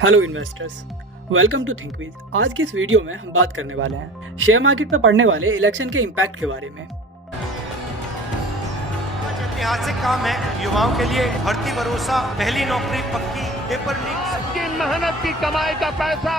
Hello investors, welcome to ThinkWiz. आज की इस वीडियो में हम बात करने वाले हैं शेयर मार्केट में पड़ने वाले इलेक्शन के इम्पैक्ट के बारे में। ऐतिहासिक काम है युवाओं के लिए, भर्ती भरोसा, पहली नौकरी पक्की, पेपर लीक की मेहनत की कमाई का पैसा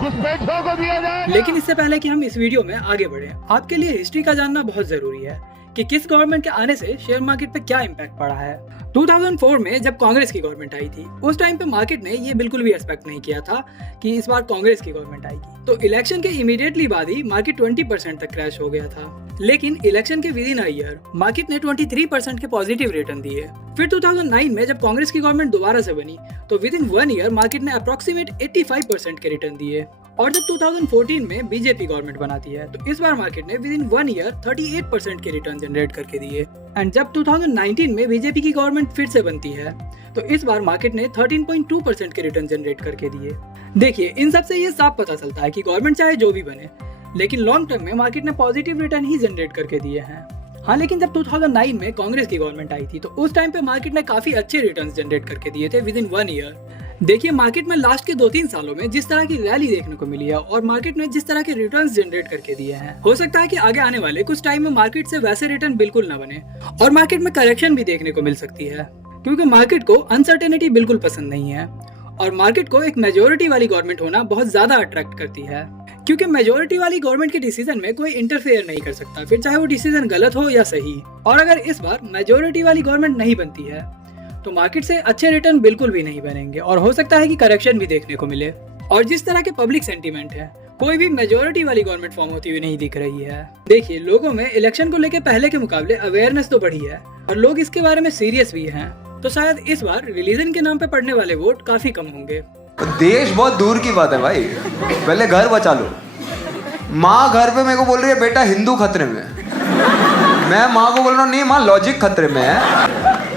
घुसपैठियों को दिया जाए। लेकिन इससे पहले कि हम इस वीडियो में आगे बढ़े, आपके लिए हिस्ट्री का जानना बहुत जरूरी है कि किस गवर्नमेंट के आने से शेयर मार्केट पे क्या इम्पैक्ट पड़ा है। 2004 में जब कांग्रेस की गवर्नमेंट आई थी, उस टाइम पे मार्केट ने ये बिल्कुल भी एक्सपेक्ट नहीं किया था कि इस बार कांग्रेस की गवर्नमेंट आएगी। तो इलेक्शन के इमीडिएटली बाद ही मार्केट 20% तक क्रैश हो गया था। लेकिन इलेक्शन के with in a year market ने 23% के पॉजिटिव रिटर्न दिए। फिर 2009 में जब कांग्रेस की गवर्नमेंट दोबारा से बनी, तो विद इन 1 ईयर मार्केट ने अप्रोक्सीमेट 85% के रिटर्न दिए। और जब 2014 में बीजेपी गवर्नमेंट बनाती है, तो इस बार मार्केट ने विद इन 1 ईयर 38% के रिटर्न जनरेट करके दिए। एंड जब 2019 में बीजेपी की गवर्नमेंट फिर से बनती है, तो इस बार मार्केट ने 13.2% के रिटर्न जनरेट करके दिए। देखिए, इन सब से ये साफ पता चलता है कि गवर्नमेंट चाहे जो भी बने, लेकिन लॉन्ग टर्म में मार्केट ने पॉजिटिव रिटर्न ही जनरेट करके दिए हैं। हाँ, लेकिन जब 2009 में कांग्रेस की गवर्नमेंट आई थी, तो उस टाइम पे मार्केट ने काफी अच्छे रिटर्न्स जनरेट करके दिए थे विद इन 1 ईयर। देखिए, मार्केट में लास्ट के 2-3 सालों में जिस तरह की रैली देखने को मिली है और मार्केट ने जिस तरह के रिटर्न्स जनरेट करके दिए हैं, हो सकता है कि आगे आने वाले कुछ टाइम में मार्केट से वैसे रिटर्न बिल्कुल ना बने और मार्केट में करेक्शन भी देखने को मिल सकती है, क्योंकि मार्केट को अनसर्टेनिटी बिल्कुल पसंद नहीं है और मार्केट को एक मेजोरिटी वाली गवर्नमेंट होना बहुत ज्यादा अट्रैक्ट करती है, क्योंकि मेजोरिटी वाली गवर्नमेंट के डिसीजन में कोई इंटरफेयर नहीं कर सकता, फिर चाहे वो डिसीजन गलत हो या सही। और अगर इस बार मेजोरिटी वाली गवर्नमेंट नहीं बनती है, तो मार्केट से अच्छे रिटर्न बिल्कुल भी नहीं बनेंगे और हो सकता है कि करेक्शन भी देखने को मिले। और जिस तरह के पब्लिक सेंटीमेंट है, कोई भी मेजोरिटी वाली गवर्नमेंट फॉर्म होती हुई नहीं दिख रही है। देखिए, लोगों में इलेक्शन को लेकर पहले के मुकाबले अवेयरनेस तो बढ़ी है और लोग इसके बारे में सीरियस भी हैं, तो शायद इस बार रिलीजन के नाम पे पड़ने वाले वोट काफी कम होंगे। देश बहुत दूर की बात है भाई, पहले घर बचा लो। माँ घर पे मेरे को बोल रही है बेटा हिंदू खतरे में, मैं माँ को बोल रहा हूँ नहीं माँ लॉजिक खतरे में है।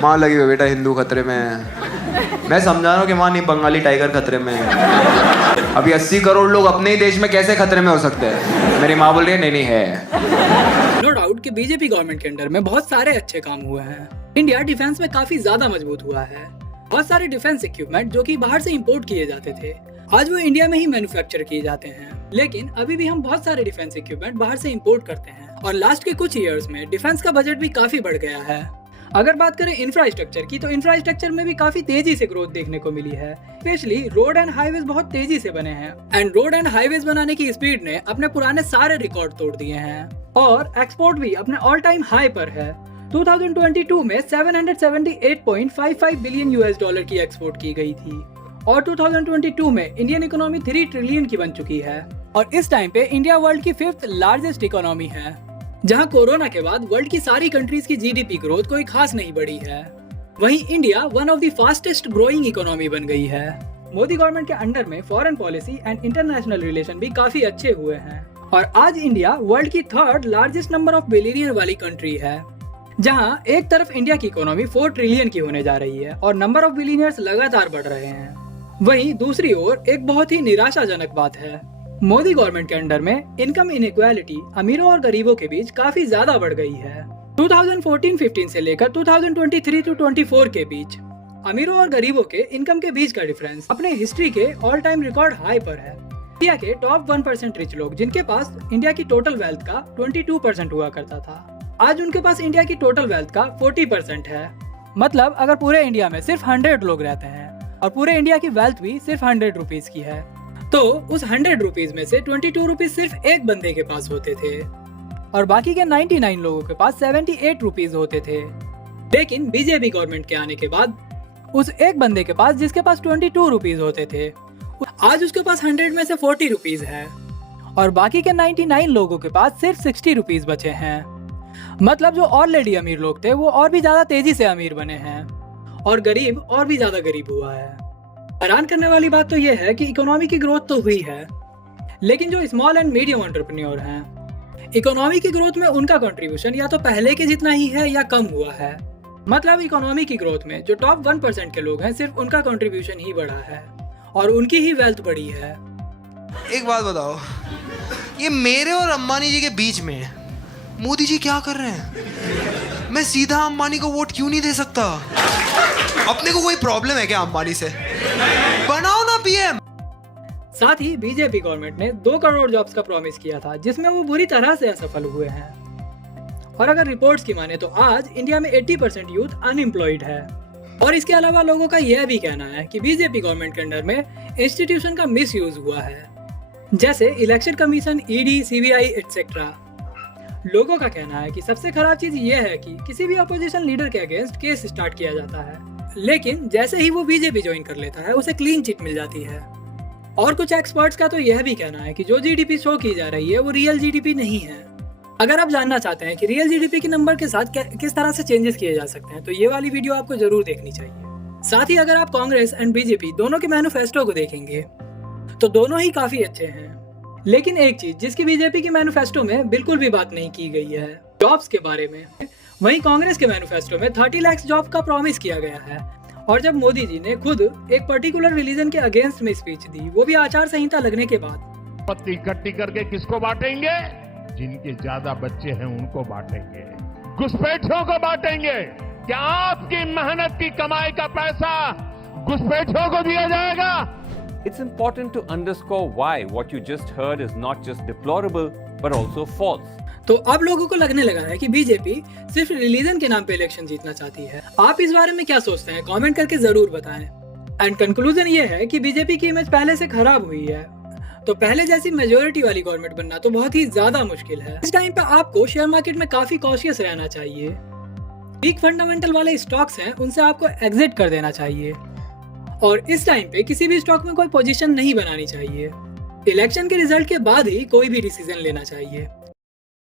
माँ लगी हुई बेटा हिंदू खतरे में है। मैं समझा रहा हूँ कि माँ नहीं बंगाली टाइगर खतरे में है। अभी 80 करोड़ लोग अपने ही देश में कैसे खतरे में हो सकते हैं? मेरी माँ बोल रही है नहीं है। नो डाउट कि बीजेपी गवर्नमेंट के अंडर में बहुत सारे अच्छे काम हुए हैं। इंडिया डिफेंस में काफी ज्यादा मजबूत हुआ है। बहुत सारे डिफेंस इक्विपमेंट जो कि बाहर से इंपोर्ट किए जाते थे, आज वो इंडिया में ही मैन्युफैक्चर किए जाते हैं। लेकिन अभी भी हम बहुत सारे डिफेंस इक्विपमेंट बाहर से इंपोर्ट करते हैं और लास्ट के कुछ ईयर्स में डिफेंस का बजट भी काफी बढ़ गया है। अगर बात करें इंफ्रास्ट्रक्चर की, तो इंफ्रास्ट्रक्चर में भी काफी तेजी से ग्रोथ देखने को मिली है। स्पेशली रोड एंड हाईवेज बहुत तेजी से बने हैं एंड रोड एंड हाईवेज बनाने की स्पीड ने अपने पुराने सारे रिकॉर्ड तोड़ दिए हैं और एक्सपोर्ट भी अपने ऑल टाइम हाई पर है। 2022 में 778.55 बिलियन यूएस डॉलर की एक्सपोर्ट की गई थी और 2022 में इंडियन इकोनॉमी 3 ट्रिलियन की बन चुकी है और इस टाइम पे इंडिया वर्ल्ड की 5th लार्जेस्ट इकोनॉमी है, जहां कोरोना के बाद वर्ल्ड की सारी कंट्रीज की जीडीपी ग्रोथ कोई खास नहीं बढ़ी है। वहीं India one of the fastest growing economy बन गई है। मोदी गवर्नमेंट के अंडर में foreign policy and international relation भी काफी अच्छे हुए हैं और आज इंडिया वर्ल्ड की 3rd largest number of billionaire वाली कंट्री है, जहां एक तरफ इंडिया की इकोनॉमी 4 ट्रिलियन की होने जा रही है और नंबर ऑफ बिलियनियर्स लगातार बढ़ रहे हैं। वहीं दूसरी ओर एक बहुत ही निराशाजनक बात है, मोदी गवर्नमेंट के अंडर में इनकम इनइक्वालिटी अमीरों और गरीबों के बीच काफी ज्यादा बढ़ गई है। 2014-15 से लेकर 2023-24 के बीच अमीरों और गरीबों के इनकम के बीच का डिफरेंस अपने हिस्ट्री के ऑल टाइम रिकॉर्ड हाई पर है। इंडिया के टॉप 1% रिच लोग, जिनके पास इंडिया की टोटल वेल्थ का 22% हुआ करता था, आज उनके पास इंडिया की टोटल वेल्थ का 40% है। मतलब अगर पूरे इंडिया में सिर्फ 100 लोग रहते हैं और पूरे इंडिया की वेल्थ भी सिर्फ 100 रुपीज की है, तो उस 100 रुपीज में से 22 रुपीज सिर्फ एक बंदे के पास होते थे और बाकी के 99 लोगों के पास 78 रुपीज होते थे। लेकिन बीजेपी गवर्नमेंट के आने के बाद उस एक बंदे के पास, जिसके पास 22 रुपीज होते थे, आज उसके पास 100 में से 40 रुपीज है और बाकी के 99 लोगों के पास सिर्फ 60 रुपीज बचे हैं। मतलब जो ऑलरेडी अमीर लोग थे वो और भी ज्यादा तेजी से अमीर बने हैं और गरीब और भी ज्यादा गरीब हुआ है। हैरान करने वाली बात तो यह है कि इकोनॉमी की ग्रोथ तो हुई है, लेकिन जो स्मॉल एंड मीडियम एंटरप्रेन्योर हैं, इकोनॉमी की ग्रोथ में उनका कंट्रीब्यूशन या तो पहले के जितना ही है या कम हुआ है। मतलब इकोनॉमी की ग्रोथ में जो टॉप 1% के लोग हैं, सिर्फ उनका कंट्रीब्यूशन ही बढ़ा है और उनकी ही वेल्थ बढ़ी है। एक बात बताओ, ये मेरे और अंबानी जी के बीच में मोदी जी क्या कर रहे हैं? मैं सीधा अंबानी को वोट क्यों नहीं दे सकता? अपने को कोई प्रॉब्लम है क्या अंबानी से? बनाओ ना पीएम। साथ ही बीजेपी गवर्नमेंट ने 2 करोड़ जॉब्स का प्रॉमिस किया था, जिसमें वो बुरी तरह से असफल हुए हैं। और अगर रिपोर्ट्स की माने तो आज इंडिया में 80% यूथ अनएम्प्लॉयड है। और इसके अलावा लोगों का यह भी कहना है कि बीजेपी गवर्नमेंट के अंडर में इंस्टीट्यूशन का मिसयूज हुआ है, जैसे election commission, ED, CBI etcetera. लोगों का कहना है कि सबसे खराब चीज यह है कि किसी भी अपोजिशन लीडर के अगेंस्ट केस स्टार्ट किया जाता है, लेकिन जैसे ही वो बीजेपी ज्वाइन कर लेता है उसे क्लीन चिट मिल जाती है। और कुछ एक्सपर्ट्स का तो यह भी कहना है कि जो जीडीपी शो की जा रही है वो रियल जीडीपी नहीं है। अगर आप जानना चाहते हैं कि रियल जीडीपी के नंबर के साथ किस तरह से चेंजेस किए जा सकते हैं, तो ये वाली वीडियो आपको जरूर देखनी चाहिए। साथ ही अगर आप कांग्रेस एंड बीजेपी दोनों के मैनिफेस्टो को देखेंगे तो दोनों ही काफी अच्छे हैं, लेकिन एक चीज जिसकी बीजेपी के मैनिफेस्टो में बिल्कुल भी बात नहीं की गई है, जॉब्स के बारे में। वहीं कांग्रेस के मैनिफेस्टो में 30 लाख जॉब का प्रॉमिस किया गया है। और जब मोदी जी ने खुद एक पर्टिकुलर रिलीजन के अगेंस्ट में स्पीच दी, वो भी आचार संहिता लगने के बाद। पत्ती इकट्ठी करके किसको बांटेंगे? जिनके ज्यादा बच्चे हैं उनको बांटेंगे, घुसपैठियों को बांटेंगे। क्या आपकी मेहनत की कमाई का पैसा घुसपैठियों को दिया जाएगा? It's important to underscore why what you just heard is not just deplorable but also false. तो अब लोगों को लगने लगा है कि बीजेपी सिर्फ रिलीजन के नाम पे इलेक्शन जीतना चाहती है। आप इस बारे में क्या सोचते हैं? कमेंट करके जरूर बताएं। एंड कंक्लूजन ये है कि बीजेपी की इमेज पहले से खराब हुई है, तो पहले जैसी मेजोरिटी वाली गवर्नमेंट बनना तो बहुत ही ज्यादा मुश्किल है। इस टाइम पे आपको शेयर मार्केट में काफी कॉशियस रहना चाहिए। वीक फंडामेंटल वाले स्टॉक्स हैं, उनसे आपको एग्जिट कर देना चाहिए। और इस टाइम पे किसी भी स्टॉक में कोई पोजीशन नहीं बनानी चाहिए। इलेक्शन के रिजल्ट के बाद ही कोई भी डिसीजन लेना चाहिए।